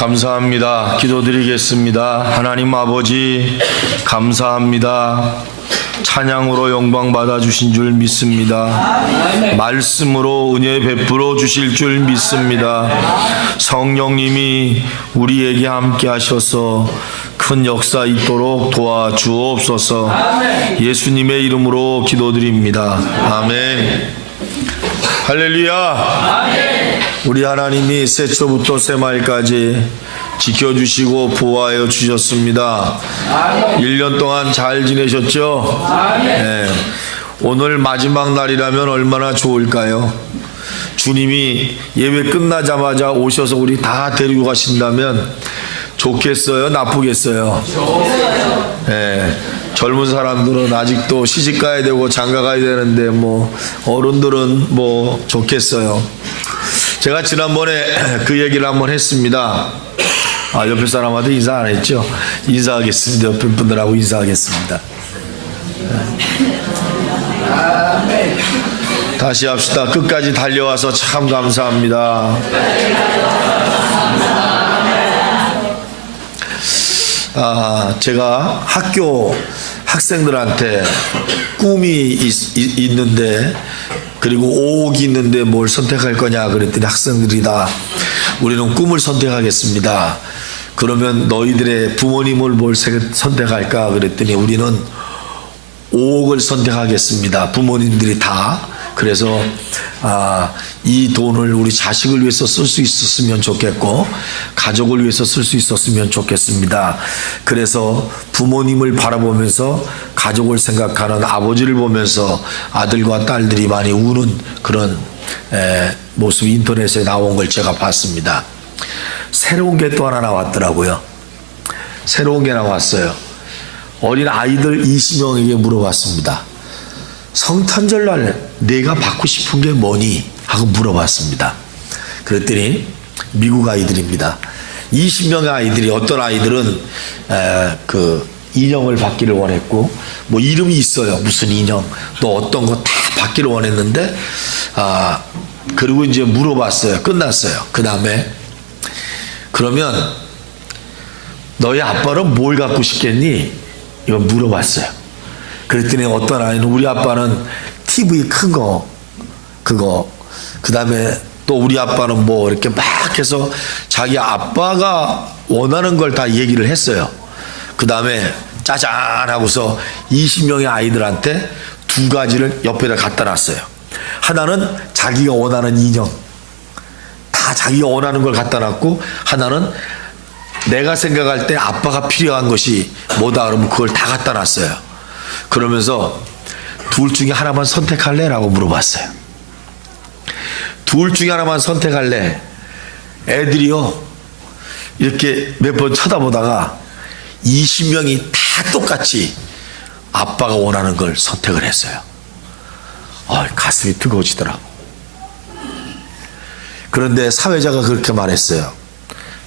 감사합니다. 기도드리겠습니다. 하나님 아버지 감사합니다. 찬양으로 영광 받아주신 줄 믿습니다. 말씀으로 은혜 베풀어 주실 줄 믿습니다. 성령님이 우리에게 함께 하셔서 큰 역사 있도록 도와주옵소서. 예수님의 이름으로 기도드립니다. 아멘. 할렐루야. 우리 하나님이 새초부터 새말까지 지켜주시고 보호하여 주셨습니다. 1년 동안 잘 지내셨죠? 네. 오늘 마지막 날이라면 얼마나 좋을까요? 주님이 예배 끝나자마자 오셔서 우리 다 데리고 가신다면 좋겠어요? 나쁘겠어요? 네. 젊은 사람들은 아직도 시집 가야 되고 장가 가야 되는데 어른들은 좋겠어요. 제가 지난번에 그 얘기를 한번 했습니다. 옆에 사람한테 인사 안 했죠? 인사하겠습니다. 옆에 분들하고 인사하겠습니다. 다시 합시다. 끝까지 달려와서 참 감사합니다. 제가 학교 학생들한테 꿈이 있는데 그리고 오옥이 있는데 뭘 선택할 거냐 그랬더니 학생들이 다 우리는 꿈을 선택하겠습니다. 그러면 너희들의 부모님을 뭘 선택할까 그랬더니 우리는 오옥을 선택하겠습니다. 부모님들이 다. 그래서 이 돈을 우리 자식을 위해서 쓸 수 있었으면 좋겠고 가족을 위해서 쓸 수 있었으면 좋겠습니다. 그래서 부모님을 바라보면서 가족을 생각하는 아버지를 보면서 아들과 딸들이 많이 우는 그런 모습이 인터넷에 나온 걸 제가 봤습니다. 새로운 게 또 하나 나왔더라고요. 새로운 게 나왔어요. 어린 아이들 20명에게 물어봤습니다. 성탄절날 내가 받고 싶은 게 뭐니? 하고 물어봤습니다. 그랬더니 미국 아이들입니다. 20명의 아이들이 어떤 아이들은 그 인형을 받기를 원했고 이름이 있어요. 무슨 인형 또 어떤 거 다 받기를 원했는데 그리고 이제 물어봤어요. 끝났어요. 그 다음에 그러면 너희 아빠는 뭘 갖고 싶겠니? 이거 물어봤어요. 그랬더니 어떤 아이는 우리 아빠는 TV 큰 거 그거 그 다음에 또 우리 아빠는 이렇게 막 해서 자기 아빠가 원하는 걸 다 얘기를 했어요. 그 다음에 짜잔 하고서 20명의 아이들한테 두 가지를 옆에다 갖다 놨어요. 하나는 자기가 원하는 인형 다 자기가 원하는 걸 갖다 놨고 하나는 내가 생각할 때 아빠가 필요한 것이 뭐다 그러면 그걸 다 갖다 놨어요. 그러면서 둘 중에 하나만 선택할래? 라고 물어봤어요. 둘 중에 하나만 선택할래? 애들이요 이렇게 몇 번 쳐다보다가 20명이 다 똑같이 아빠가 원하는 걸 선택을 했어요. 가슴이 뜨거워지더라고. 그런데 사회자가 그렇게 말했어요.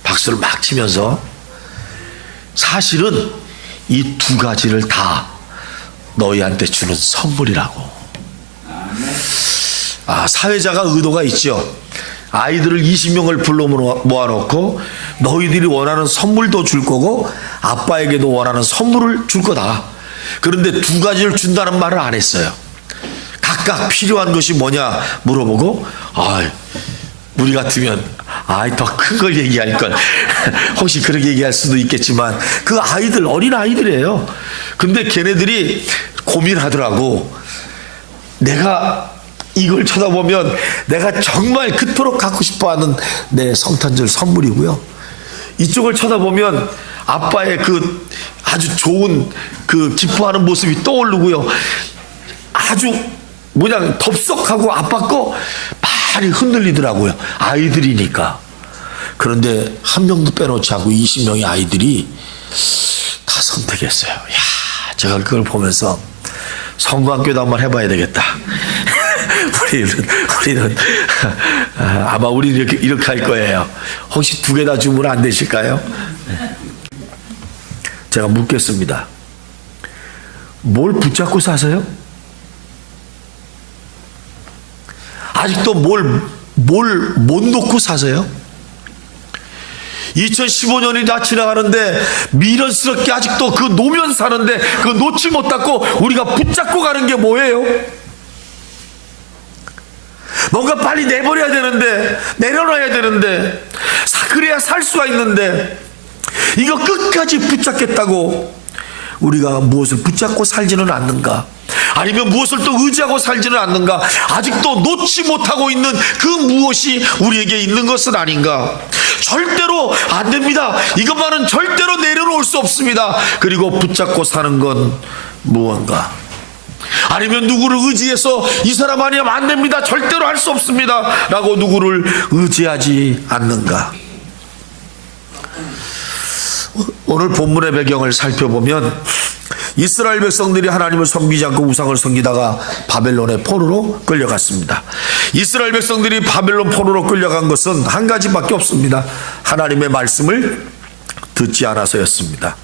박수를 막 치면서 사실은 이 두 가지를 다 너희한테 주는 선물이라고. 사회자가 의도가 있죠. 아이들을 20명을 불러 모아놓고 너희들이 원하는 선물도 줄 거고 아빠에게도 원하는 선물을 줄 거다. 그런데 두 가지를 준다는 말을 안 했어요. 각각 필요한 것이 뭐냐 물어보고 우리 같으면 더 큰 걸 얘기할 걸 혹시 그렇게 얘기할 수도 있겠지만 그 아이들 어린 아이들이에요. 근데 걔네들이 고민하더라고. 내가 이걸 쳐다보면 내가 정말 그토록 갖고 싶어하는 내 성탄절 선물이고요. 이쪽을 쳐다보면 아빠의 그 아주 좋은 그 기뻐하는 모습이 떠오르고요. 아주 덥석하고 아빠 거 많이 흔들리더라고요. 아이들이니까. 그런데 한 명도 빼놓지 않고 20명의 아이들이 다 선택했어요. 제가 그걸 보면서 성관교도 한번 해봐야 되겠다. 우리는 아마 우리는 이렇게 할 거예요. 혹시 두 개 다 주문 안 되실까요? 제가 묻겠습니다. 뭘 붙잡고 사세요? 아직도 뭘 못 놓고 사세요? 2015년이 다 지나가는데 미련스럽게 아직도 그 노면 사는데 그 놓지 못하고 우리가 붙잡고 가는 게 뭐예요? 뭔가 빨리 내버려야 되는데, 내려놔야 되는데, 그래야 살 수가 있는데, 이거 끝까지 붙잡겠다고 우리가 무엇을 붙잡고 살지는 않는가? 아니면 무엇을 또 의지하고 살지는 않는가? 아직도 놓지 못하고 있는 그 무엇이 우리에게 있는 것은 아닌가? 절대로 안 됩니다. 이것만은 절대로 내려놓을 수 없습니다. 그리고 붙잡고 사는 건 무언가? 아니면 누구를 의지해서 이 사람 아니면 안 됩니다, 절대로 할 수 없습니다 라고 누구를 의지하지 않는가? 오늘 본문의 배경을 살펴보면 이스라엘 백성들이 하나님을 섬기지 않고 우상을 섬기다가 바벨론의 포로로 끌려갔습니다. 이스라엘 백성들이 바벨론 포로로 끌려간 것은 한 가지밖에 없습니다. 하나님의 말씀을 듣지 않아서였습니다.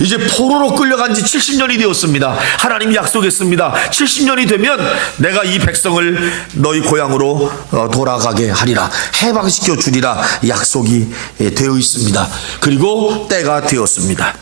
이제 포로로 끌려간 지 70년이 되었습니다. 하나님이 약속했습니다. 70년이 되면 내가 이 백성을 너희 고향으로 돌아가게 하리라, 해방시켜 주리라 약속이 되어 있습니다. 그리고 때가 되었습니다.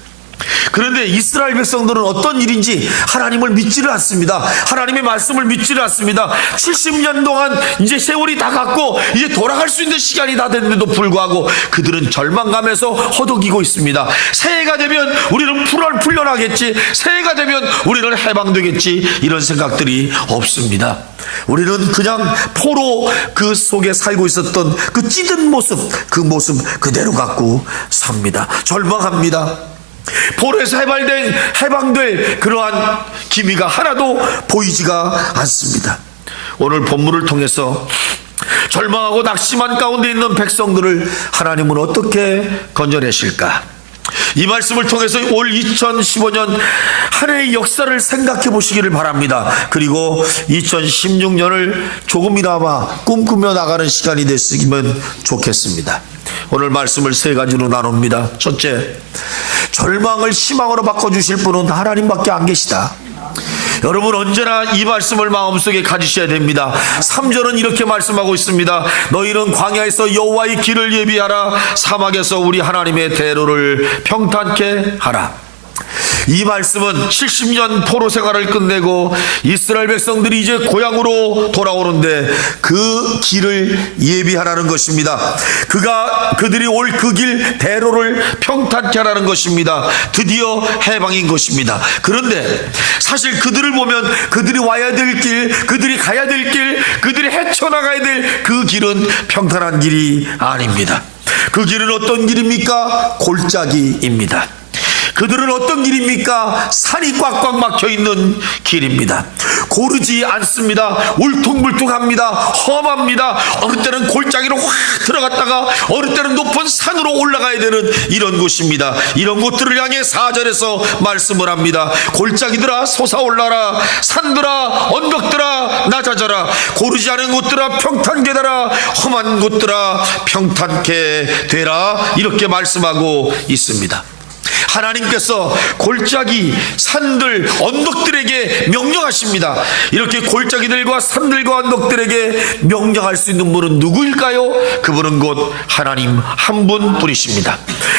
그런데 이스라엘 백성들은 어떤 일인지 하나님을 믿지를 않습니다. 하나님의 말씀을 믿지를 않습니다. 70년 동안 이제 세월이 다 갔고 이제 돌아갈 수 있는 시간이 다 됐는데도 불구하고 그들은 절망감에서 허덕이고 있습니다. 새해가 되면 우리는 풀려나겠지, 새해가 되면 우리는 해방되겠지, 이런 생각들이 없습니다. 우리는 그냥 포로 그 속에 살고 있었던 그 찌든 모습, 그 모습 그대로 갖고 삽니다. 절망합니다. 포로에서 해방될 그러한 기미가 하나도 보이지가 않습니다. 오늘 본문을 통해서 절망하고 낙심한 가운데 있는 백성들을 하나님은 어떻게 건져내실까? 이 말씀을 통해서 올 2015년 한 해의 역사를 생각해 보시기를 바랍니다. 그리고 2016년을 조금이나마 꿈꾸며 나가는 시간이 됐으면 좋겠습니다. 오늘 말씀을 세 가지로 나눕니다. 첫째, 절망을 희망으로 바꿔주실 분은 하나님밖에 안 계시다. 여러분 언제나 이 말씀을 마음속에 가지셔야 됩니다. 3절은 이렇게 말씀하고 있습니다. 너희는 광야에서 여호와의 길을 예비하라, 사막에서 우리 하나님의 대로를 평탄케 하라. 이 말씀은 70년 포로 생활을 끝내고 이스라엘 백성들이 이제 고향으로 돌아오는데 그 길을 예비하라는 것입니다. 그들이 올 그 길 대로를 평탄케 하라는 것입니다. 드디어 해방인 것입니다. 그런데 사실 그들을 보면 그들이 와야 될 길, 그들이 가야 될 길, 그들이 헤쳐나가야 될 그 길은 평탄한 길이 아닙니다. 그 길은 어떤 길입니까? 골짜기입니다. 그들은 어떤 길입니까? 산이 꽉꽉 막혀있는 길입니다. 고르지 않습니다. 울퉁불퉁합니다. 험합니다. 어느 때는 골짜기로 확 들어갔다가 어느 때는 높은 산으로 올라가야 되는 이런 곳입니다. 이런 곳들을 향해 4절에서 말씀을 합니다. 골짜기들아 솟아올라라, 산들아 언덕들아 낮아져라, 고르지 않은 곳들아 평탄게 되라, 험한 곳들아 평탄케 되라, 이렇게 말씀하고 있습니다. 하나님께서 골짜기, 산들, 언덕들에게 명령하십니다. 이렇게 골짜기들과 산들과 언덕들에게 명령할 수 있는 분은 누구일까요? 그분은 곧 하나님 한 분뿐이십니다.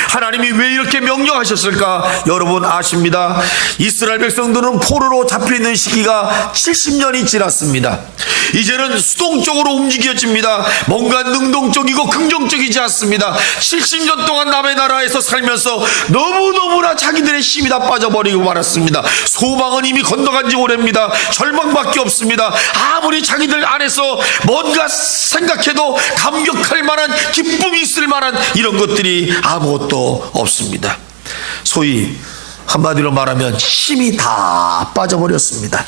하나님이 왜 이렇게 명령하셨을까? 여러분 아십니다. 이스라엘 백성들은 포로로 잡혀있는 시기가 70년이 지났습니다. 이제는 수동적으로 움직여집니다. 뭔가 능동적이고 긍정적이지 않습니다. 70년 동안 남의 나라에서 살면서 너무나 자기들의 힘이 다 빠져버리고 말았습니다. 소망은 이미 건너간 지 오래입니다. 절망밖에 없습니다. 아무리 자기들 안에서 뭔가 생각해도 감격할 만한, 기쁨이 있을 만한 이런 것들이 아무것도 없습니다. 소위 한마디로 말하면 힘이 다 빠져버렸습니다.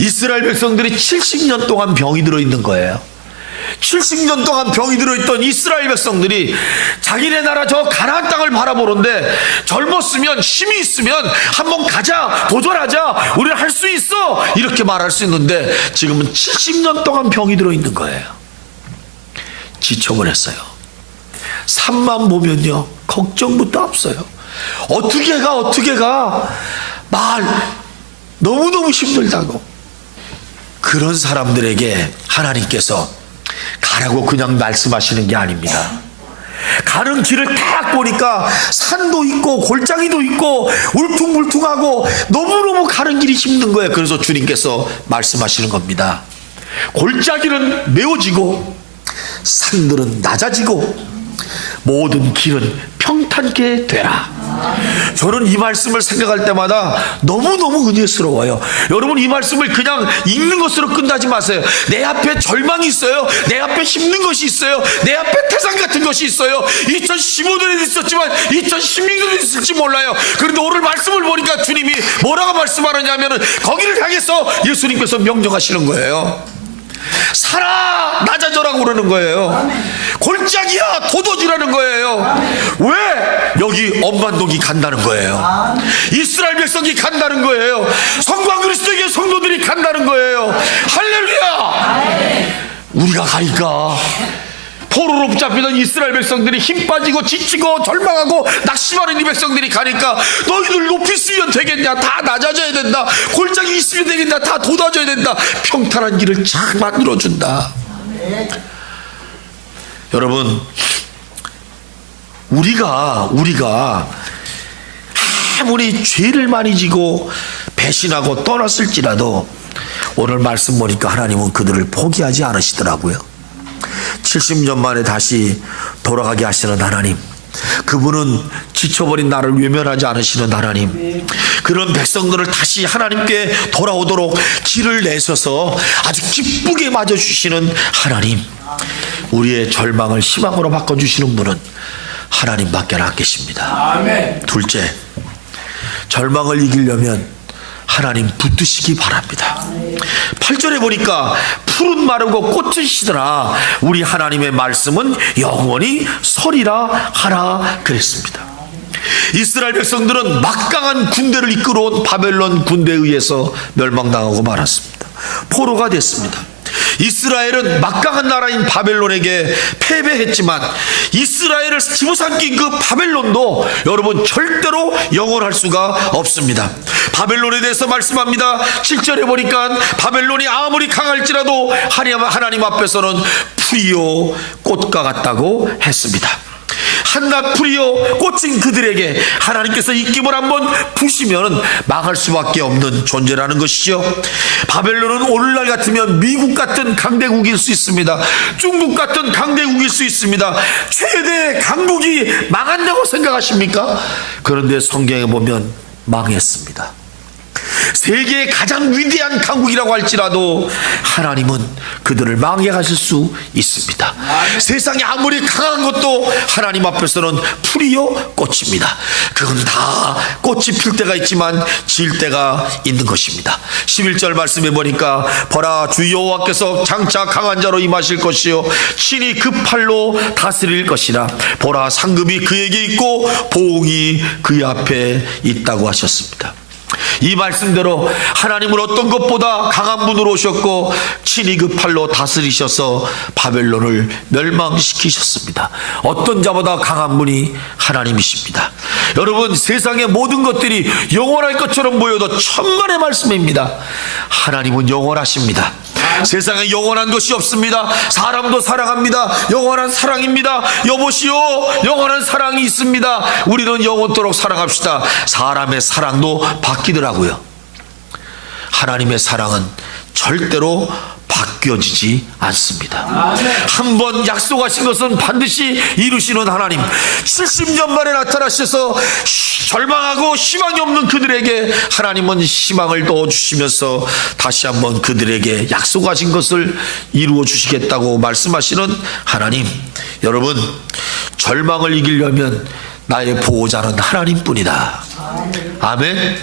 이스라엘 백성들이 70년 동안 병이 들어있는 거예요. 70년 동안 병이 들어있던 이스라엘 백성들이 자기네 나라 저 가나안 땅을 바라보는데 젊었으면, 힘이 있으면 한번 가자, 도전하자, 우리는 할 수 있어, 이렇게 말할 수 있는데 지금은 70년 동안 병이 들어있는 거예요. 지쳐버렸어요. 산만 보면요 걱정부터 없어요. 어떻게 가 말 너무너무 힘들다고. 그런 사람들에게 하나님께서 가라고 그냥 말씀하시는 게 아닙니다. 가는 길을 딱 보니까 산도 있고 골짜기도 있고 울퉁불퉁하고 너무너무 가는 길이 힘든 거예요. 그래서 주님께서 말씀하시는 겁니다. 골짜기는 메워지고 산들은 낮아지고 모든 길은 평탄케 되라. 저는 이 말씀을 생각할 때마다 너무너무 은혜스러워요. 여러분, 이 말씀을 그냥 읽는 것으로 끝나지 마세요. 내 앞에 절망이 있어요. 내 앞에 힘든 것이 있어요. 내 앞에 태산 같은 것이 있어요. 2015년에도 있었지만 2016년에도 있을지 몰라요. 그런데 오늘 말씀을 보니까 주님이 뭐라고 말씀하느냐면은 거기를 향해서 예수님께서 명령하시는 거예요. 살아, 낮아져라고 그러는 거예요. 골짜기야, 돋워주라는 거예요. 왜? 여기 엄반동이 간다는 거예요. 이스라엘 백성이 간다는 거예요. 성과 그리스도의 성도들이 간다는 거예요. 할렐루야. 우리가 가니까 포로로 붙잡히던 이스라엘 백성들이 힘 빠지고 지치고 절망하고 낙심하는 이 백성들이 가니까 너희들 높이 쓰면 되겠냐, 다 낮아져야 된다, 골짜기 있으면 되겠냐, 다 돋아져야 된다, 평탄한 길을 쫙 만들어준다. 여러분, 우리가 아무리 죄를 많이 지고 배신하고 떠났을지라도 오늘 말씀 보니까 하나님은 그들을 포기하지 않으시더라고요. 70년 만에 다시 돌아가게 하시는 하나님, 그분은 지쳐버린 나를 외면하지 않으시는 하나님, 그런 백성들을 다시 하나님께 돌아오도록 길을 내셔서 아주 기쁘게 맞아주시는 하나님, 우리의 절망을 희망으로 바꿔주시는 분은 하나님밖에 안 계십니다. 아멘. 둘째, 절망을 이기려면 하나님 붙드시기 바랍니다. 8절에 보니까 푸른 마르고 꽃은 시드라 우리 하나님의 말씀은 영원히 서리라 하라 그랬습니다. 이스라엘 백성들은 막강한 군대를 이끌어온 바벨론 군대에 의해서 멸망당하고 말았습니다. 포로가 됐습니다. 이스라엘은 막강한 나라인 바벨론에게 패배했지만 이스라엘을 집어삼킨 그 바벨론도 여러분 절대로 영원할 수가 없습니다. 바벨론에 대해서 말씀합니다. 7절에 보니까 바벨론이 아무리 강할지라도 하나님 앞에서는 풀이요 꽃과 같다고 했습니다. 한낱 풀이요 꽃인 그들에게 하나님께서 입김을 한번 부시면 망할 수밖에 없는 존재라는 것이죠. 바벨론은 오늘날 같으면 미국 같은 강대국일 수 있습니다. 중국 같은 강대국일 수 있습니다. 최대 강국이 망한다고 생각하십니까? 그런데 성경에 보면 망했습니다. 세계의 가장 위대한 강국이라고 할지라도 하나님은 그들을 망하게 하실 수 있습니다. 세상이 아무리 강한 것도 하나님 앞에서는 풀이요 꽃입니다. 그건 다 꽃이 필 때가 있지만 질 때가 있는 것입니다. 11절 말씀해 보니까 보라, 주 여호와께서 장차 강한 자로 임하실 것이요 친히 그 팔로 다스릴 것이라. 보라, 상급이 그에게 있고 보응이 그의 앞에 있다고 하셨습니다. 이 말씀대로 하나님은 어떤 것보다 강한 분으로 오셨고 친히 그 팔로 다스리셔서 바벨론을 멸망시키셨습니다. 어떤 자보다 강한 분이 하나님이십니다. 여러분, 세상의 모든 것들이 영원할 것처럼 보여도 천만의 말씀입니다. 하나님은 영원하십니다. 세상에 영원한 것이 없습니다. 사람도 사랑합니다. 영원한 사랑입니다. 여보시오, 영원한 사랑이 있습니다. 우리는 영원토록 사랑합시다. 사람의 사랑도 바뀌더라고요. 하나님의 사랑은 절대로 바뀌어지지 않습니다. 한번 약속하신 것은 반드시 이루시는 하나님, 70년 만에 나타나셔서 절망하고 희망이 없는 그들에게 하나님은 희망을 넣어주시면서 다시 한번 그들에게 약속하신 것을 이루어 주시겠다고 말씀하시는 하나님. 여러분, 절망을 이기려면 나의 보호자는 하나님뿐이다. 아멘.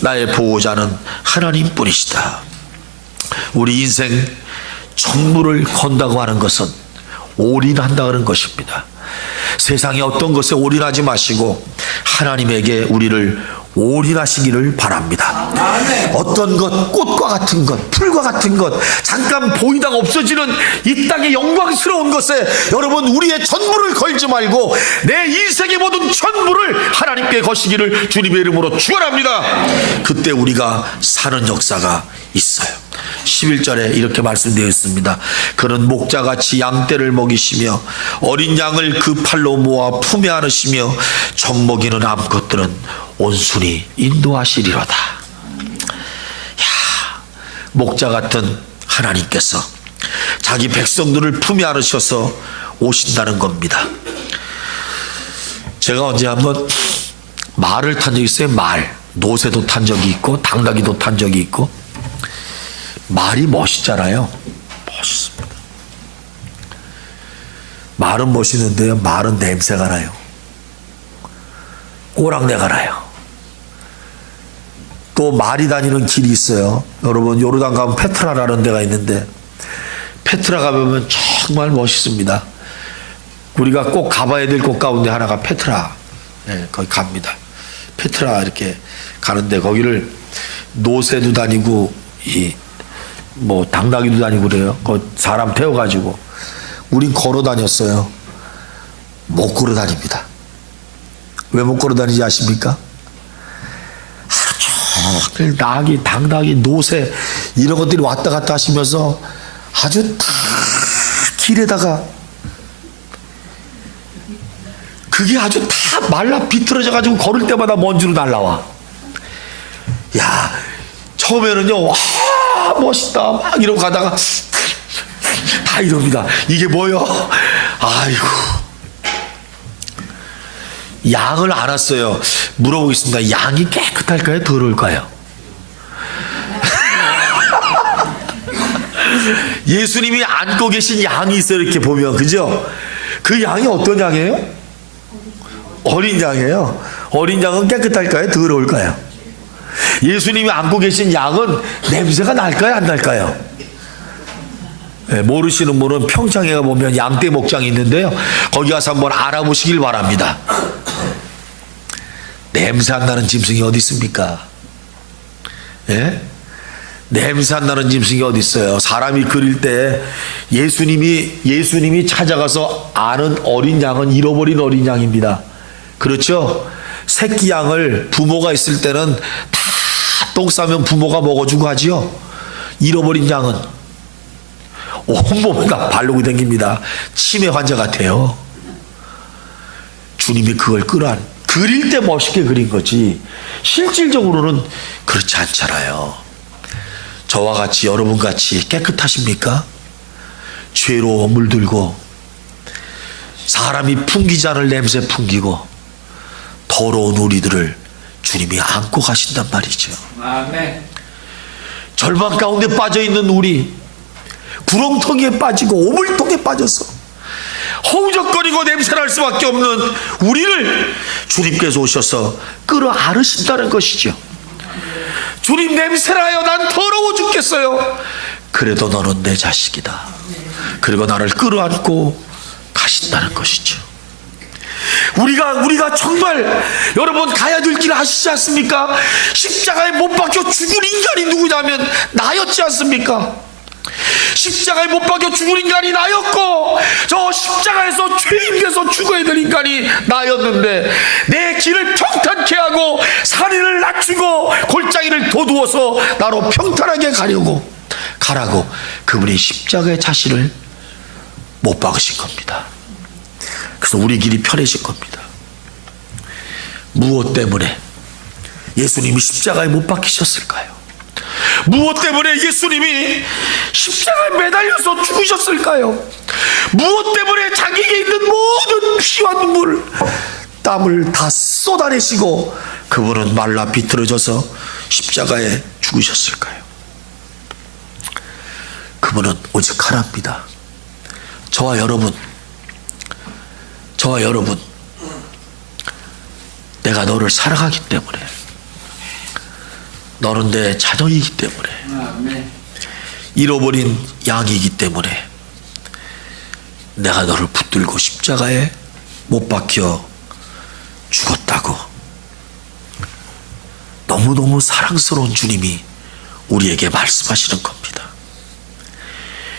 나의 보호자는 하나님뿐이시다. 우리 인생 전부를 건다고 하는 것은 올인한다는 것입니다. 세상의 어떤 것에 올인하지 마시고 하나님에게 우리를 올인하시기를 바랍니다. 어떤 것, 꽃과 같은 것, 풀과 같은 것, 잠깐 보이다가 없어지는 이 땅의 영광스러운 것에 여러분 우리의 전부를 걸지 말고 내 인생의 모든 전부를 하나님께 거시기를 주님의 이름으로 축원합니다. 그때 우리가 사는 역사가 있어요. 11절에 이렇게 말씀되어 있습니다. 그는 목자같이 양떼를 먹이시며 어린 양을 그 팔로 모아 품에 안으시며 젖 먹이는 암컷들은 온순히 인도하시리로다. 목자 같은 하나님께서 자기 백성들을 품에 안으셔서 오신다는 겁니다. 제가 언제 한번 말을 탄 적이 있어요. 말. 노새도 탄 적이 있고 당나귀도 탄 적이 있고. 말이 멋있잖아요. 멋있습니다. 말은 멋있는데요, 말은 냄새가 나요. 꼬랑내가 나요. 또 말이 다니는 길이 있어요. 여러분 요르단 가면 페트라라는 데가 있는데 페트라 가보면 정말 멋있습니다. 우리가 꼭 가봐야 될 곳 가운데 하나가 페트라. 네, 거기 갑니다. 페트라 이렇게 가는데 거기를 노새도 다니고 뭐 당나귀도 다니고 그래요. 그 사람 태워가지고 우린 걸어 다녔어요. 못 걸어 다닙니다. 왜 못 걸어 다니지 아십니까? 낙이, 당나귀, 노새 이런 것들이 왔다 갔다 하시면서 아주 다 길에다가 그게 아주 다 말라 비틀어져 가지고 걸을 때마다 먼지로 날라와. 야, 처음에는요, 와 멋있다 막 이러고 가다가 다 이럽니다. 이게 뭐요? 아이고. 양을 알았어요. 물어보겠습니다. 양이 깨끗할까요? 더러울까요? 예수님이 안고 계신 양이 있어요. 이렇게 보면, 그죠? 그 양이 어떤 양이에요? 어린 양이에요. 어린 양은 깨끗할까요? 더러울까요? 예수님이 안고 계신 양은 냄새가 날까요? 안 날까요? 네, 모르시는 분은 평창에 가보면 양떼 목장이 있는데요. 거기 가서 한번 알아보시길 바랍니다. 냄새 안 나는 짐승이 어디 있습니까? 예? 냄새 안 나는 짐승이 어디 있어요? 사람이 그릴 때 예수님이 찾아가서 아는 어린 양은 잃어버린 어린 양입니다. 그렇죠? 새끼 양을 부모가 있을 때는 다 똥 싸면 부모가 먹어주고 하지요. 잃어버린 양은 온몸에 다 바르고 다닙니다. 치매 환자 같아요. 주님이 그걸 그릴 때 멋있게 그린 거지 실질적으로는 그렇지 않잖아요. 저와 같이 여러분 같이 깨끗하십니까? 죄로 물들고 사람이 풍기지 않을 냄새 풍기고 더러운 우리들을 주님이 안고 가신단 말이죠. 아멘. 절망 가운데 빠져있는 우리, 구렁텅이에 빠지고 오물통에 빠져서 허우적거리고 냄새날 수밖에 없는 우리를 주님께서 오셔서 끌어 안으신다는 것이죠. 주님 냄새나요. 난 더러워 죽겠어요. 그래도 너는 내 자식이다. 그리고 나를 끌어안고 가신다는 것이죠. 우리가 정말 여러분 가야 될 길 아시지 않습니까? 십자가에 못 박혀 죽을 인간이 누구냐면 나였지 않습니까? 십자가에 못 박혀 죽을 인간이 나였고 저 십자가에서 죄인 돼서 죽어야 될 인간이 나였는데 내 길을 평탄케 하고 산위를 낮추고 골짜기를 도두어서 나로 평탄하게 가라고 그분이 십자가의 자신을 못 박으신 겁니다. 그래서 우리 길이 편해진 겁니다. 무엇 때문에 예수님이 십자가에 못 박히셨을까요? 무엇 때문에 예수님이 십자가에 매달려서 죽으셨을까요? 무엇 때문에 자기에게 있는 모든 피와 눈물, 땀을 다 쏟아내시고 그분은 말라 비틀어져서 십자가에 죽으셨을까요? 그분은 오직 하나입니다. 저와 여러분, 내가 너를 사랑하기 때문에, 너는 내 자녀이기 때문에, 잃어버린 양이기 때문에 내가 너를 붙들고 십자가에 못 박혀 죽었다고. 너무너무 사랑스러운 주님이 우리에게 말씀하시는 겁니다.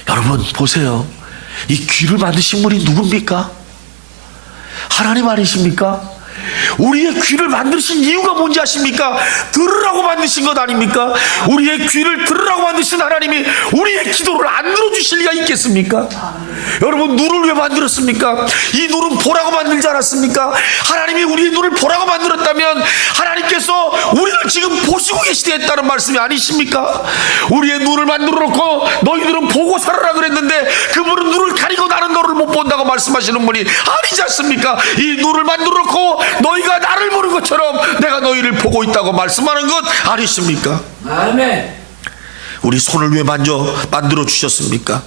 여러분 보세요. 이 귀를 만드신 분이 누굽니까? 하나님 아니십니까? 우리의 귀를 만드신 이유가 뭔지 아십니까? 들으라고 만드신 것 아닙니까? 우리의 귀를 들으라고 만드신 하나님이 우리의 기도를 안 들어주실 리가 있겠습니까? 여러분, 눈을 왜 만들었습니까? 이 눈은 보라고 만들지 않았습니까? 하나님이 우리의 눈을 보라고 만들었다면 하나님께서 우리를 지금 보시고 계시겠다는 말씀이 아니십니까? 우리의 눈을 만들어 놓고 너희들은 보고 살아라 그랬는데 그분은 눈을 가리고 나는 너를 못 본다고 말씀하시는 분이 아니지 않습니까? 이 눈을 만들어 놓고 너희가 나를 보는 것처럼 내가 너희를 보고 있다고 말씀하는 것 아니십니까? 아멘. 우리 손을 왜 만들어 주셨습니까?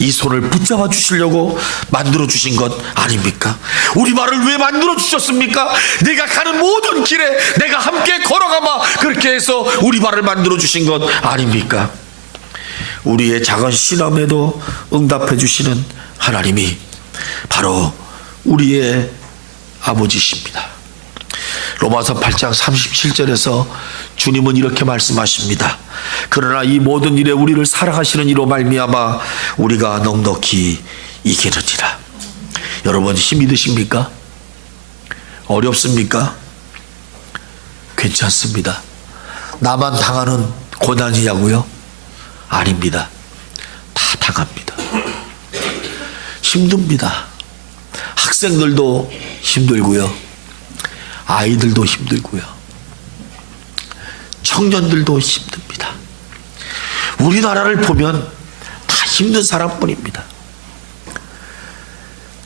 이 손을 붙잡아 주시려고 만들어 주신 것 아닙니까? 우리 발을 왜 만들어 주셨습니까? 내가 가는 모든 길에 내가 함께 걸어가마, 그렇게 해서 우리 발을 만들어 주신 것 아닙니까? 우리의 작은 신앙에도 응답해 주시는 하나님이 바로 우리의 아버지십니다. 로마서 8장 37절에서 주님은 이렇게 말씀하십니다. 그러나 이 모든 일에 우리를 사랑하시는 이로 말미암아 우리가 넉넉히 이기느니라. 여러분, 힘이 드십니까? 어렵습니까? 괜찮습니다. 나만 당하는 고난이냐고요? 아닙니다. 다 당합니다. 힘듭니다. 학생들도 힘들고요, 아이들도 힘들고요, 청년들도 힘듭니다. 우리나라를 보면 다 힘든 사람뿐입니다.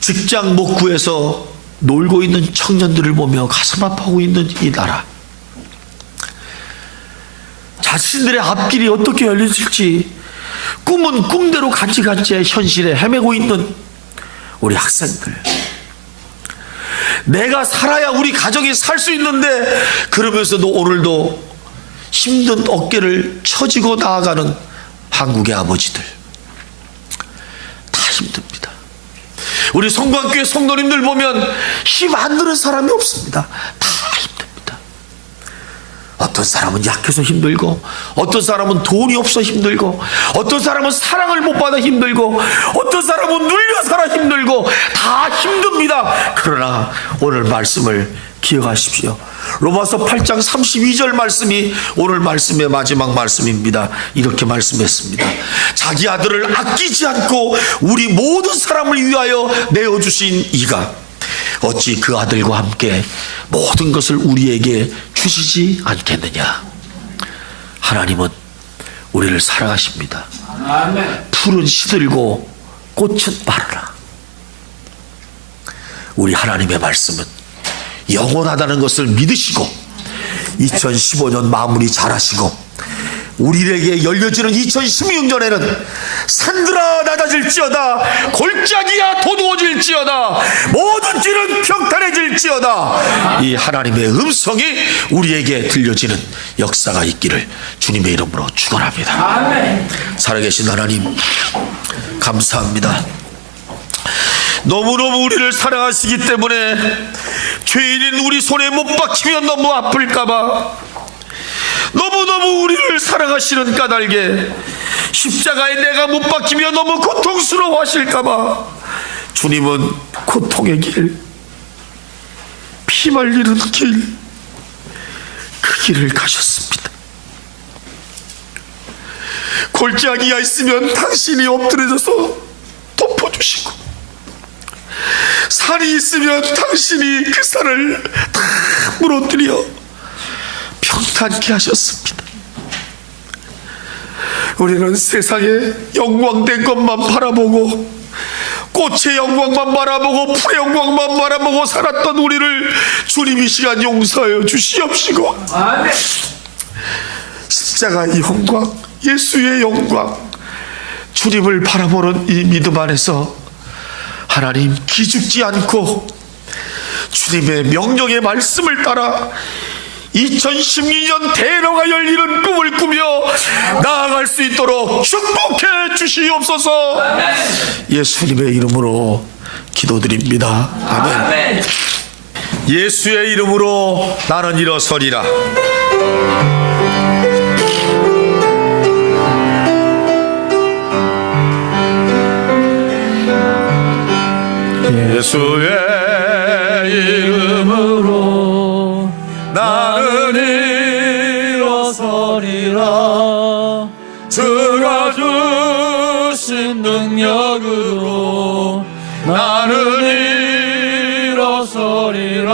직장 못 구해서 놀고 있는 청년들을 보며 가슴 아파하고 있는 이 나라, 자신들의 앞길이 어떻게 열려질지 꿈은 꿈대로 간지간지의 현실에 헤매고 있는 우리 학생들, 내가 살아야 우리 가정이 살 수 있는데 그러면서도 오늘도 힘든 어깨를 처지고 나아가는 한국의 아버지들, 다 힘듭니다. 우리 성광교회 성도님들 보면 힘 안 드는 사람이 없습니다. 다 힘듭니다. 어떤 사람은 약해서 힘들고, 어떤 사람은 돈이 없어 힘들고, 어떤 사람은 사랑을 못 받아 힘들고, 어떤 사람은 눌려 살아 힘들고, 다 힘듭니다. 그러나 오늘 말씀을 기억하십시오. 로마서 8장 32절 말씀이 오늘 말씀의 마지막 말씀입니다. 이렇게 말씀했습니다. 자기 아들을 아끼지 않고 우리 모든 사람을 위하여 내어주신 이가 어찌 그 아들과 함께 모든 것을 우리에게 주시지 않겠느냐. 하나님은 우리를 사랑하십니다. 아멘. 풀은 시들고 꽃은 마르라. 우리 하나님의 말씀은 영원하다는 것을 믿으시고 2015년 마무리 잘하시고 우리에게 열려지는 2016년에는 산들아 낮아질지어다, 골짜기야 도두어질지어다, 모든 길은 평탄해질지어다, 이 하나님의 음성이 우리에게 들려지는 역사가 있기를 주님의 이름으로 축원합니다. 아멘. 살아계신 하나님, 감사합니다. 너무너무 우리를 사랑하시기 때문에 죄인인 우리 손에 못 박히면 너무 아플까봐, 너무너무 우리를 사랑하시는 까닭에 십자가에 내가 못 박히면 너무 고통스러워 하실까봐 주님은 고통의 길, 피 말리는 길, 그 길을 가셨습니다. 골짜기가 있으면 당신이 엎드려져서 덮어주시고, 산이 있으면 당신이 그 산을 다 무너뜨려 평탄케 하셨습니다. 우리는 세상의 영광된 것만 바라보고, 꽃의 영광만 바라보고, 풀의 영광만 바라보고 살았던 우리를 주님 이 시간 용서하여 주시옵시고, 아멘. 십자가의 영광, 예수의 영광, 주님을 바라보는 이 믿음 안에서 하나님 기죽지 않고 주님의 명령의 말씀을 따라 2016년 대로가 열리는 꿈을 꾸며 나아갈 수 있도록 축복해 주시옵소서. 예수님의 이름으로 기도드립니다. 아멘. 예수의 이름으로 나는 일어서리라. 예수의 이름으로 나는 일어서리라.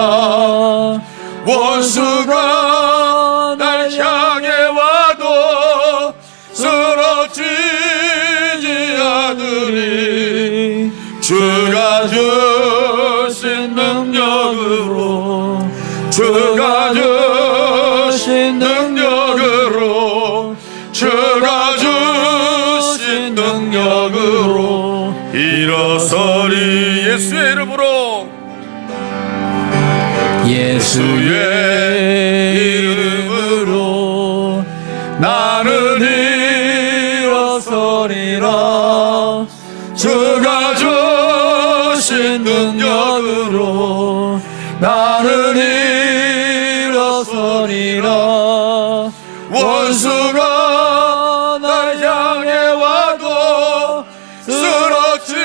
원수가 날 향해 와도 쓰러지지 않으리. 주가 주신 능력으로, 주가 주신 능력으로, 주가 주신 능력으로 일어서리. 예수의 이름으로, 예수의 이름으로 나는 일어서리라. 주가 주신 능력으로 나는 일어서리라. 원수가 날 향해 와도 쓰러지지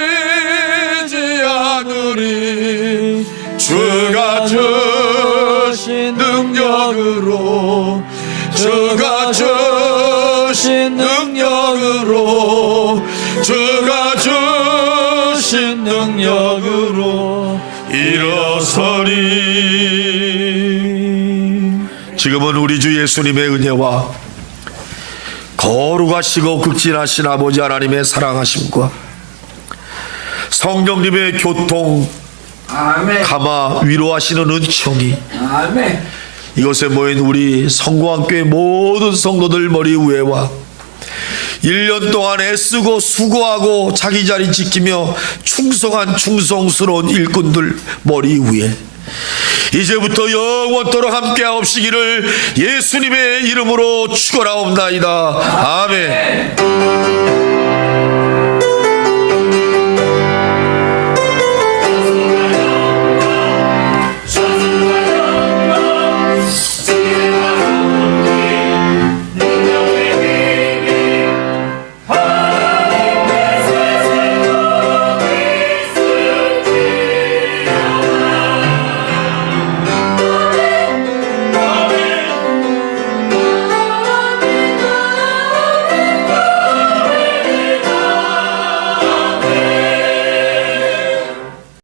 않으리. 주가 주신 능력으로, 주가 주신 능력으로, 주가 주신 능력으로 일어서리. 지금은 우리 주 예수님의 은혜와 거룩하시고 극진하신 아버지 하나님의 사랑하심과 성령님의 교통 아멘. 감화 위로하시는 은총이 아멘. 이곳에 모인 우리 성공학교의 모든 성도들 머리 위에와 1년 동안 애쓰고 수고하고 자기 자리 지키며 충성한 충성스러운 일꾼들 머리 위에 이제부터 영원토록 함께하옵시기를 예수님의 이름으로 축원하옵나이다. 아멘.